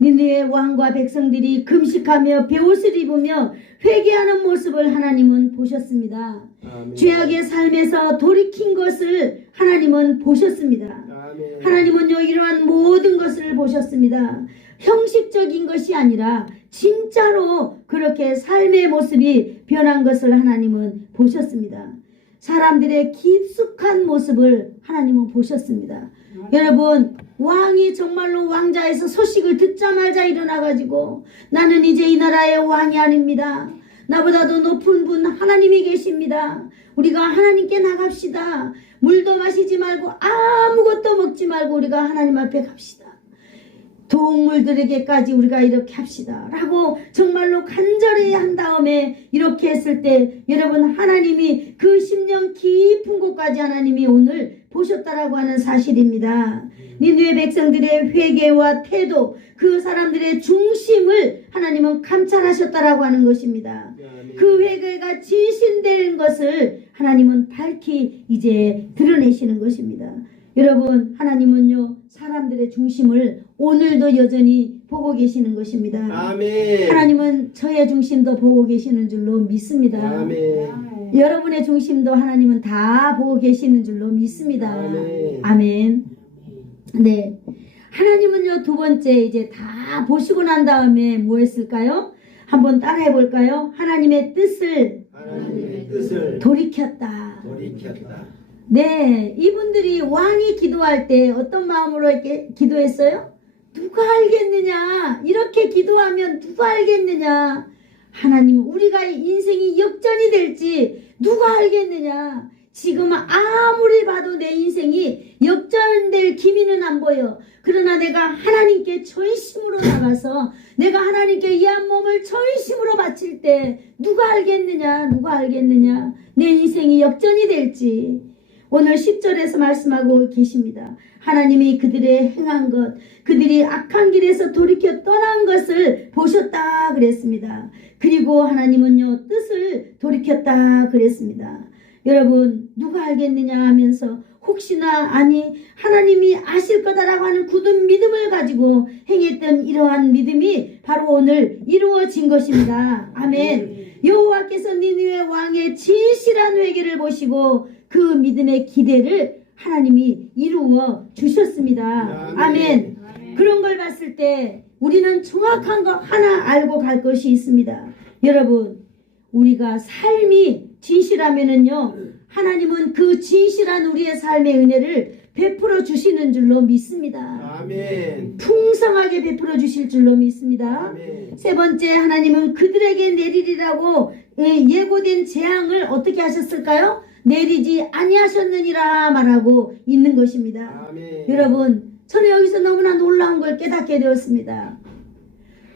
니느웨 왕과 백성들이 금식하며 베옷을 입으며 회개하는 모습을 하나님은 보셨습니다. 아멘. 죄악의 삶에서 돌이킨 것을 하나님은 보셨습니다. 아멘. 하나님은요, 이러한 모든 것을 보셨습니다. 형식적인 것이 아니라 진짜로 그렇게 삶의 모습이 변한 것을 하나님은 보셨습니다. 사람들의 깊숙한 모습을 하나님은 보셨습니다. 여러분, 왕이 정말로 왕자에서 소식을 듣자마자 일어나가지고 나는 이제 이 나라의 왕이 아닙니다. 나보다도 높은 분 하나님이 계십니다. 우리가 하나님께 나갑시다. 물도 마시지 말고 아무것도 먹지 말고 우리가 하나님 앞에 갑시다. 동물들에게까지 우리가 이렇게 합시다 라고 정말로 간절히 한 다음에 이렇게 했을 때 여러분, 하나님이 그 심령 깊은 곳까지 하나님이 오늘 보셨다라고 하는 사실입니다. 니느웨 백성들의 회개와 태도, 그 사람들의 중심을 하나님은 감찰하셨다라고 하는 것입니다. 그 회개가 진실된 것을 하나님은 밝히 이제 드러내시는 것입니다. 여러분, 하나님은요, 사람들의 중심을 오늘도 여전히 보고 계시는 것입니다. 아멘. 하나님은 저의 중심도 보고 계시는 줄로 믿습니다. 아멘. 여러분의 중심도 하나님은 다 보고 계시는 줄로 믿습니다. 아멘. 아멘. 네. 하나님은요, 두 번째 이제 다 보시고 난 다음에 뭐 했을까요? 한번 따라해 볼까요? 하나님의 뜻을 돌이켰다. 네, 이분들이 왕이 기도할 때 어떤 마음으로 이렇게 기도했어요? 누가 알겠느냐? 이렇게 기도하면 누가 알겠느냐? 하나님, 우리가 인생이 역전이 될지 누가 알겠느냐? 지금 아무리 봐도 내 인생이 역전될 기미는 안 보여. 그러나 내가 하나님께 전심으로 나가서 내가 하나님께 이 한 몸을 전심으로 바칠 때 누가 알겠느냐? 누가 알겠느냐? 내 인생이 역전이 될지. 오늘 10절에서 말씀하고 계십니다. 하나님이 그들의 행한 것, 그들이 악한 길에서 돌이켜 떠난 것을 보셨다 그랬습니다. 그리고 하나님은요, 뜻을 돌이켰다 그랬습니다. 여러분, 누가 알겠느냐 하면서 혹시나 아니 하나님이 아실 거다라고 하는 굳은 믿음을 가지고 행했던 이러한 믿음이 바로 오늘 이루어진 것입니다. 아멘. 여호와께서 니느웨 왕의 진실한 회개를 보시고 그 믿음의 기대를 하나님이 이루어 주셨습니다. 아멘. 그런 걸 봤을 때 우리는 정확한 거 하나 알고 갈 것이 있습니다. 여러분, 우리가 삶이 진실하면은요, 하나님은 그 진실한 우리의 삶의 은혜를 베풀어 주시는 줄로 믿습니다. 아멘. 풍성하게 베풀어 주실 줄로 믿습니다. 아멘. 세 번째, 하나님은 그들에게 내리리라고 예고된 재앙을 어떻게 하셨을까요? 내리지 아니하셨느니라 말하고 있는 것입니다. 아멘. 여러분, 저는 여기서 너무나 놀라운 걸 깨닫게 되었습니다.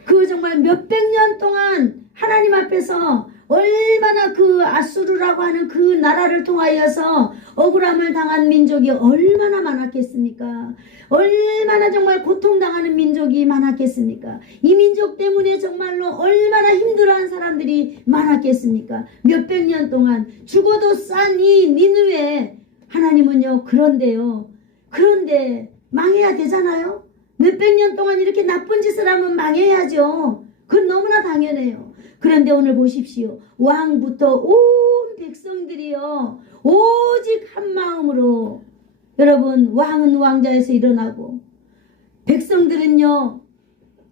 그 정말 몇백 년 동안 하나님 앞에서 얼마나 그 아수르라고 하는 그 나라를 통하여서 억울함을 당한 민족이 얼마나 많았겠습니까? 얼마나 정말 고통당하는 민족이 많았겠습니까? 이 민족 때문에 정말로 얼마나 힘들어한 사람들이 많았겠습니까? 몇백 년 동안 죽어도 싼 이 니느웨, 하나님은요, 그런데 망해야 되잖아요? 몇백 년 동안 이렇게 나쁜 짓을 하면 망해야죠. 그건 너무나 당연해요. 그런데 오늘 보십시오. 왕부터 온 백성들이요, 오직 한 마음으로, 여러분, 왕은 왕자에서 일어나고 백성들은요,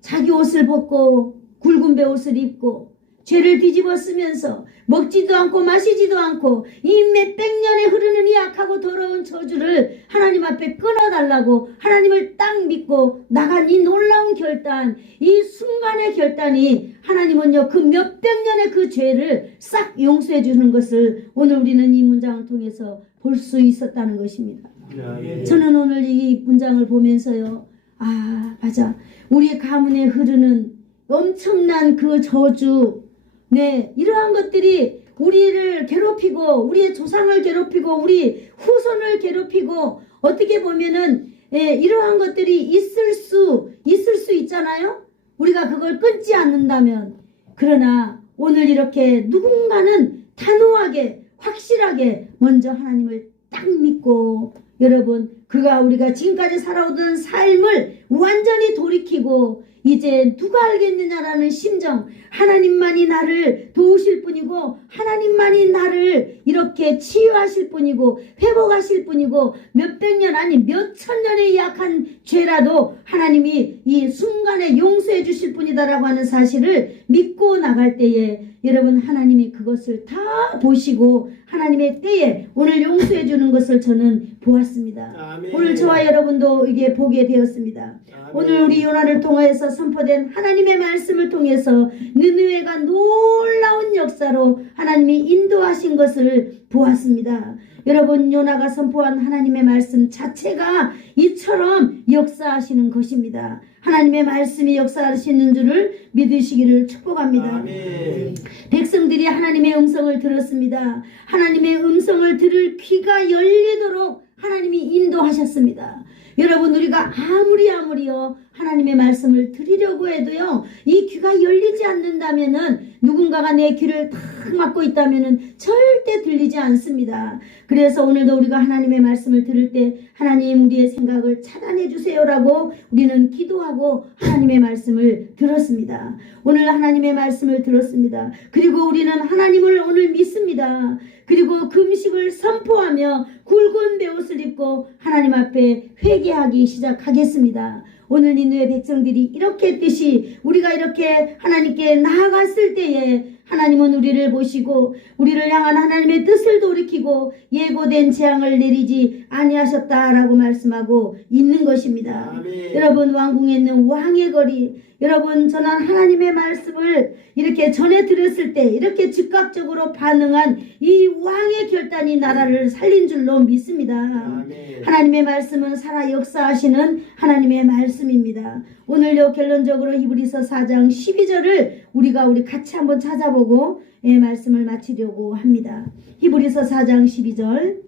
자기 옷을 벗고 굵은 베옷을 입고 죄를 뒤집어 쓰면서 먹지도 않고 마시지도 않고 이 몇백 년에 흐르는 이 악하고 더러운 저주를 하나님 앞에 끊어달라고 하나님을 딱 믿고 나간 이 놀라운 결단, 이 순간의 결단이 하나님은요, 그 몇백 년의 그 죄를 싹 용서해 주는 것을 오늘 우리는 이 문장을 통해서 볼 수 있었다는 것입니다. 저는 오늘 이 문장을 보면서요, 아, 맞아, 우리 가문에 흐르는 엄청난 그 저주, 네, 이러한 것들이 우리를 괴롭히고 우리의 조상을 괴롭히고 우리 후손을 괴롭히고 어떻게 보면은 이러한 것들이 있을 수 있잖아요. 우리가 그걸 끊지 않는다면. 그러나 오늘 이렇게 누군가는 단호하게 확실하게 먼저 하나님을 딱 믿고, 여러분, 우리가 지금까지 살아오던 삶을 완전히 돌이키고 이제 누가 알겠느냐라는 심정, 하나님만이 나를 도우실 분이고 하나님만이 나를 이렇게 치유하실 분이고 회복하실 분이고 몇백 년 아니 몇천 년의 약한 죄라도 하나님이 이 순간에 용서해 주실 분이다라고 하는 사실을 믿고 나갈 때에 여러분, 하나님이 그것을 다 보시고 하나님의 때에 오늘 용서해 주는 것을 저는 보았습니다. 아멘. 오늘 저와 여러분도 이게 보게 되었습니다. 아멘. 오늘 우리 요나를 통하여서 선포된 하나님의 말씀을 통해서 느느웨가 놀라운 역사로 하나님이 인도하신 것을 보았습니다. 여러분, 요나가 선포한 하나님의 말씀 자체가 이처럼 역사하시는 것입니다. 하나님의 말씀이 역사하시는 줄을 믿으시기를 축복합니다. 아멘. 백성들이 하나님의 음성을 들었습니다. 하나님의 음성을 들을 귀가 열리도록 하나님이 인도하셨습니다. 여러분, 우리가 아무리요 하나님의 말씀을 들으려고 해도요, 이 귀가 열리지 않는다면은, 누군가가 내 귀를 탁 막고 있다면은 절대 들리지 않습니다. 그래서 오늘도 우리가 하나님의 말씀을 들을 때 하나님, 우리의 생각을 차단해 주세요라고 우리는 기도하고 하나님의 말씀을 들었습니다. 오늘 하나님의 말씀을 들었습니다. 그리고 우리는 하나님을 오늘 믿습니다. 그리고 금식을 선포하며 굵은 베옷을 입고 하나님 앞에 회개하기 시작하겠습니다. 오늘 니느웨 백성들이 이렇게 했듯이 우리가 이렇게 하나님께 나아갔을 때에 하나님은 우리를 보시고 우리를 향한 하나님의 뜻을 돌이키고 예고된 재앙을 내리지 아니하셨다라고 말씀하고 있는 것입니다. 아멘. 여러분, 왕궁에 있는 왕의 거리, 여러분, 저는 하나님의 말씀을 이렇게 전해 들었을 때 이렇게 즉각적으로 반응한 이 왕의 결단이 나라를 살린 줄로 믿습니다. 아멘. 하나님의 말씀은 살아 역사하시는 하나님의 말씀입니다. 오늘요, 결론적으로 히브리서 4장 12절을 우리 같이 한번 찾아보고 말씀을 마치려고 합니다. 히브리서 4장 12절.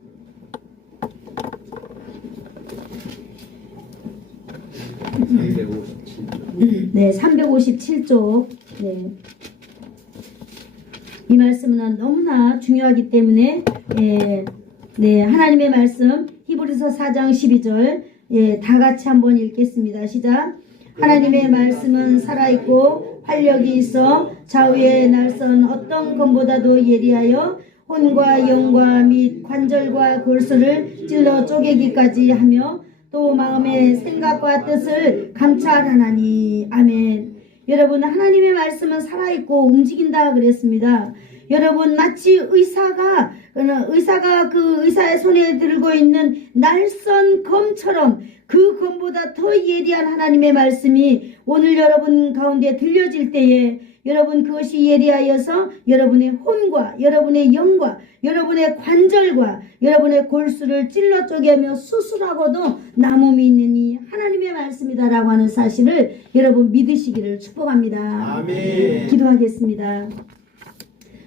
네, 357쪽. 네. 이 말씀은 너무나 중요하기 때문에 하나님의 말씀 히브리서 4장 12절 다 같이 한번 읽겠습니다. 시작. 하나님의 말씀은 살아있고 활력이 있어 좌우의 날선 어떤 검보다도 예리하여 혼과 영과 및 관절과 골수를 찔러 쪼개기까지 하며 또 마음의 생각과 뜻을 감찰하나니. 아멘. 여러분, 하나님의 말씀은 살아있고 움직인다 그랬습니다. 여러분, 마치 의사가 그 의사의 손에 들고 있는 날선 검처럼 그 검보다 더 예리한 하나님의 말씀이 오늘 여러분 가운데 들려질 때에 여러분, 그것이 예리하여서 여러분의 혼과 여러분의 영과 여러분의 관절과 여러분의 골수를 찔러 쪼개며 수술하고도 남음이 있느니 하나님의 말씀이다라고 하는 사실을 여러분 믿으시기를 축복합니다. 아멘. 기도하겠습니다.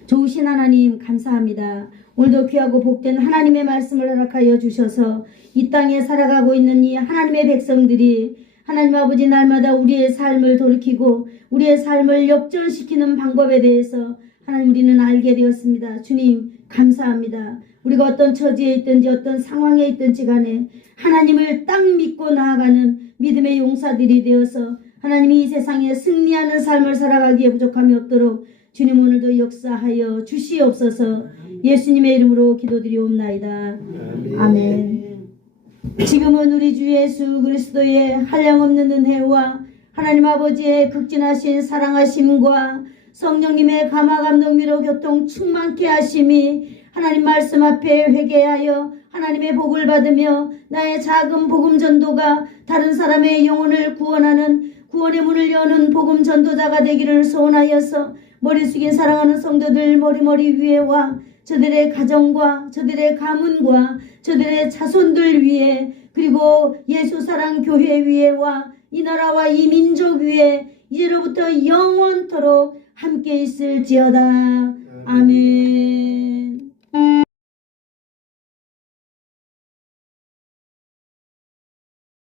좋으신 하나님, 감사합니다. 오늘도 귀하고 복된 하나님의 말씀을 허락하여 주셔서 이 땅에 살아가고 있는 이 하나님의 백성들이 하나님 아버지 날마다 우리의 삶을 돌이키고 우리의 삶을 역전시키는 방법에 대해서 하나님 우리는 알게 되었습니다. 주님, 감사합니다. 우리가 어떤 처지에 있든지 어떤 상황에 있든지 간에 하나님을 딱 믿고 나아가는 믿음의 용사들이 되어서 하나님이 이 세상에 승리하는 삶을 살아가기에 부족함이 없도록 주님 오늘도 역사하여 주시옵소서. 예수님의 이름으로 기도드리옵나이다. 아멘. 지금은 우리 주 예수 그리스도의 한량없는 은혜와 하나님 아버지의 극진하신 사랑하심과 성령님의 감화 감동 위로 교통 충만케 하심이 하나님 말씀 앞에 회개하여 하나님의 복을 받으며 나의 작은 복음 전도가 다른 사람의 영혼을 구원하는 구원의 문을 여는 복음 전도자가 되기를 소원하여서 머리 숙인 사랑하는 성도들 머리 위에와 저들의 가정과 저들의 가문과 저들의 자손들 위에 그리고 예수사랑 교회 위에와 이 나라와 이 민족 위에 이제로부터 영원토록 함께 있을지어다. 아멘.